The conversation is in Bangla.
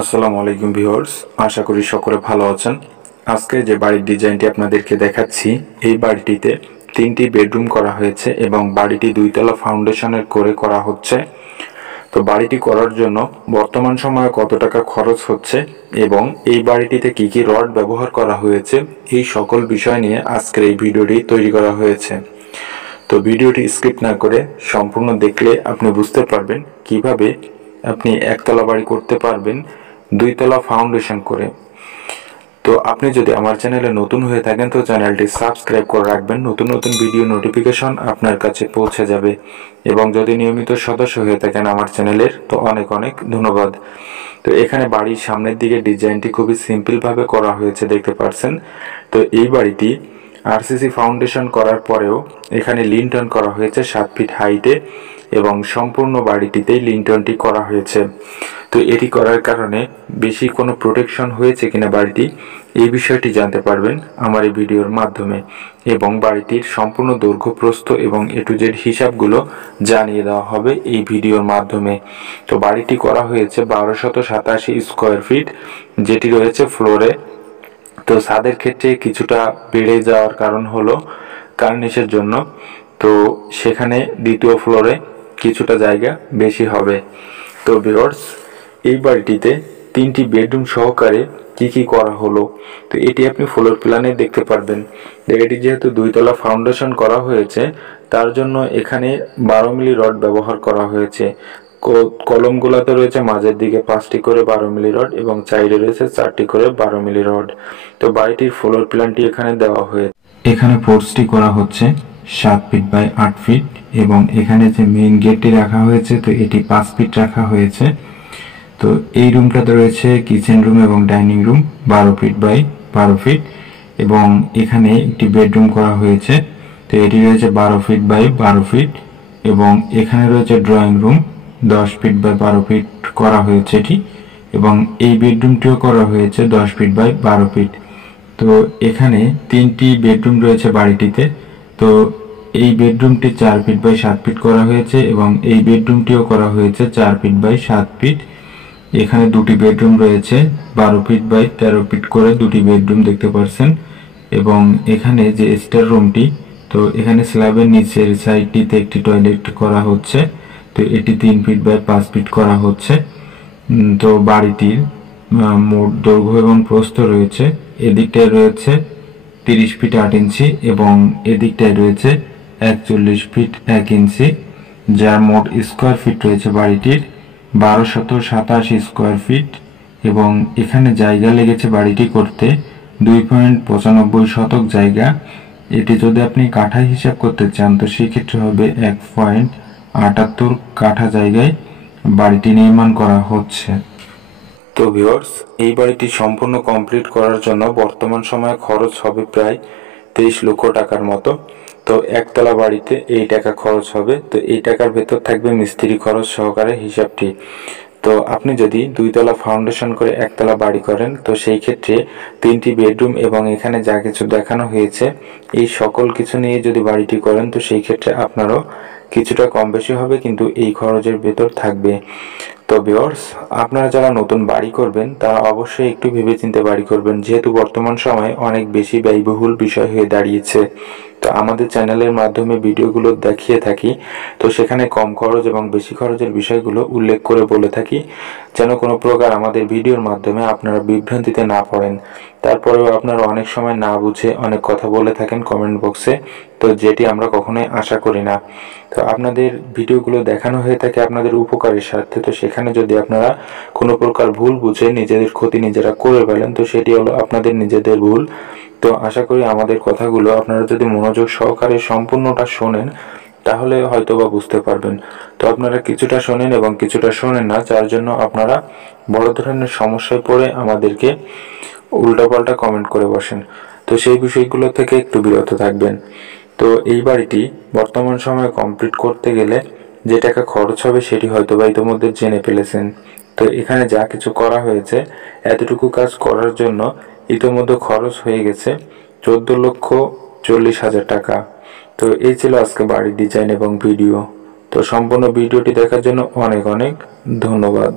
আসসালামু আলাইকুম ভিউয়ার্স, আশা করি সকলে ভালো আছেন। আজকে যে বাড়ির ডিজাইনটি আপনাদেরকে দেখাচ্ছি, এই বাড়িটিতে 3টি বেডরুম করা হয়েছে এবং বাড়িটি 2 তলা ফাউন্ডেশনের করে করা হচ্ছে। তো বাড়িটি করার জন্য বর্তমান সময়ে কত টাকা খরচ হচ্ছে এবং এই বাড়িটিতে কি কি রড ব্যবহার করা হয়েছে, এই সকল বিষয় নিয়ে আজকের এই ভিডিওটি তৈরি করা হয়েছে। তো ভিডিওটি স্কিপ না করে সম্পূর্ণ দেখলে আপনি বুঝতে পারবেন কিভাবে আপনি একতলা বাড়ি করতে পারবেন 2 তলা ফাউন্ডেশন করে। তো আপনি যদি আমার চ্যানেলে নতুন হয়ে থাকেন তো চ্যানেলটি সাবস্ক্রাইব করে রাখবেন, নতুন নতুন ভিডিও নোটিফিকেশন আপনার কাছে পৌঁছে যাবে। এবং যদি নিয়মিত সদস্য হয়ে থাকেন আমার চ্যানেলের তো অনেক অনেক ধন্যবাদ। তো এখানে বাড়ির সামনের দিকে ডিজাইনটি খুবই সিম্পলভাবে করা হয়েছে, দেখতে পাচ্ছেন। তো এই বাড়িটি আরসিসি ফাউন্ডেশন করার পরেও এখানে লিন্টন করা হয়েছে 7 ফিট হাইটে এবং সম্পূর্ণ বাড়িটিতেই লিন্টনটি করা হয়েছে। তো এটি করার কারণে বেশি কোনো প্রোটেকশন হয়েছে কিনা বাড়িটি, এই বিষয়টি জানতে পারবেন আমার এই ভিডিওর মাধ্যমে। এবং বাড়িটির সম্পূর্ণ দৈর্ঘ্য প্রস্থ এবং এ টু জেড হিসাবগুলো জানিয়ে দেওয়া হবে এই ভিডিওর মাধ্যমে। তো বাড়িটি করা হয়েছে 1287 স্কোয়ার ফিট, যেটি রয়েছে ফ্লোরে। তো ছাদের ক্ষেত্রে কিছুটা বেড়ে যাওয়ার কারণ হলো কার্নিশের জন্য। তো সেখানে দ্বিতীয় ফ্লোরে কিছুটা জায়গা বেশি হবে। তো ভিউয়ার্স, এই বাড়িটিতে 3টি বেডরুম সহকারে কি কি করা হলো, তো এটি আপনি ফ্লোর প্ল্যানে দেখতে পারবেন। এটি যেহেতু 2 তলা ফাউন্ডেশন করা হয়েছে, তার জন্য এখানে 12 মিলি রড ব্যবহার করা হয়েছে। কলমগুলোতে রয়েছে মাঝের দিকে 5টি করে 12 মিলি রড এবং সাইডে রয়েছে 4টি করে 12 মিলি রড। তো বাড়িটির ফ্লোর প্ল্যানটি এখানে দেওয়া হয়েছে। এখানে ফোর্সটি করা হচ্ছে 7 ফিট বাই 8 ফিট এবং এখানে যে মেইন গেটটি রাখা হয়েছে তো এটি 5 ফিট রাখা হয়েছে। তো এই রুমটাতে রয়েছে কিচেন রুম এবং dining room 12 feet by 12 feet এবং এখানে একটি বেডরুম করা হয়েছে। তো এটি রয়েছে 12 ফিট বাই 12 ফিট এবং এখানে রয়েছে drawing room 10 feet by 12 feet করা হয়েছে এটি, এবং এই বেডরুমটিও করা হয়েছে 10 ফিট বাই 12 ফিট। তো এখানে 3টি বেডরুম রয়েছে বাড়িটিতে। তো এই বেডরুমটি 4 ফিট বাই 7 ফিট করা হয়েছে এবং এই বেডরুমটিও করা হয়েছে 4 ফিট বাই 7 ফিট। এখানে 2টি বেডরুম রয়েছে 12 ফিট বাই 13 ফিট করে 2টি বেডরুম দেখতে পাচ্ছেন। এবং এখানে যে স্টার রুমটি, তো এখানে স্ল্যাবের নিচের সাইডটিতে একটি টয়লেট করা হচ্ছে। তো এটি 3 ফিট বাই 5 ফিট করা হচ্ছে। তো বাড়িটির মোট দৈর্ঘ্য এবং প্রস্থ রয়েছে, এদিকটায় রয়েছে 30 ফিট 8 ইঞ্চি এবং এদিকটায় রয়েছে 41 ফিট 1 ইঞ্চি, যার মোট স্কোয়ার ফিট রয়েছে বাড়িটির 1287 স্কোয়ার ফিট। এবং এখানে জায়গা লেগেছে বাড়িটি করতে 2.95 শতক জায়গা। এটি যদি আপনি কাঠা হিসাব করতে চান তো সেক্ষেত্রে হবে 1.78 কাঠা জায়গায় বাড়িটি নির্মাণ করা হচ্ছে। তো ভিউয়ার্স, এই বাড়িটি সম্পূর্ণ কমপ্লিট করার জন্য বর্তমান সময়ে খরচ হবে প্রায় 23 লক্ষ টাকার মতো। তো একতলা বাড়িতে এই টাকা খরচ হবে। তো এই টাকার ভেতর থাকবে মিস্ত্রি খরচ সহকারে হিসাবটি। তো আপনি যদি 2 তলা ফাউন্ডেশন করে একতলা বাড়ি করেন তো সেই ক্ষেত্রে 3টি বেডরুম এবং এখানে যা কিছু দেখানো হয়েছে এই সকল কিছু নিয়ে যদি বাড়িটি করেন তো সেই ক্ষেত্রে আপনারও কিছুটা কম বেশি হবে, কিন্তু এই খরচের ভেতর থাকবে। তো ভিউয়ার্স, আপনারা যারা নতুন বাড়ি করবেন তারা অবশ্যই একটু ভেবেচিন্তে বাড়ি করবেন, যেহেতু বর্তমান সময়ে অনেক বেশি ব্যয়বহুল বিষয় হয়ে দাঁড়িয়েছে। তো আমাদের চ্যানেলের মাধ্যমে ভিডিওগুলো দেখিয়ে থাকি, তো সেখানে কম খরচ এবং বেশি খরচের বিষয়গুলো উল্লেখ করে বলে থাকি, যেন কোনো প্রকার আমাদের ভিডিওর মাধ্যমে আপনারা বিভ্রান্তিতে না পড়েন। তারপরেও আপনারা অনেক সময় না বুঝে অনেক কথা বলে থাকেন কমেন্ট বক্সে, তো যেটি আমরা কখনোই আশা করি না। তো আপনাদের ভিডিওগুলো দেখানো হয়ে থাকে আপনাদের উপকারের স্বার্থে, তো সেখানে যদি আপনারা কোনো প্রকার ভুল বুঝে নিজেদের ক্ষতি নিজেরা করে ফেলেন তো সেটি হলো আপনাদের নিজেদের ভুল। তো আশা করি আমাদের কথাগুলো আপনারা যদি মনোযোগ সহকারে সম্পূর্ণটা শোনেন তাহলে হয়তোবা বুঝতে পারবেন। তো আপনারা কিছুটা শোনেন এবং কিছুটা শোনেন না, যার জন্য আপনারা বড় ধরনের সমস্যায় পড়ে আমাদেরকে উল্টাপাল্টা কমেন্ট করে বসেন। তো সেই বিষয়গুলো থেকে একটু বিরত থাকবেন। তো এই বাড়িটি বর্তমান সময়ে কমপ্লিট করতে গেলে যে টাকা খরচ হবে সেটি হয়তোবা ইতিমধ্যে জেনে ফেলেছেন। তো এখানে যা কিছু করা হয়েছে এতটুকু কাজ করার জন্য ইতিমধ্যে খরচ হয়ে গেছে 14,40,000 টাকা। তো এই ছিল আজকে বাড়ির ডিজাইন এবং ভিডিও। তো সম্পূর্ণ ভিডিওটি দেখার জন্য অনেক অনেক ধন্যবাদ।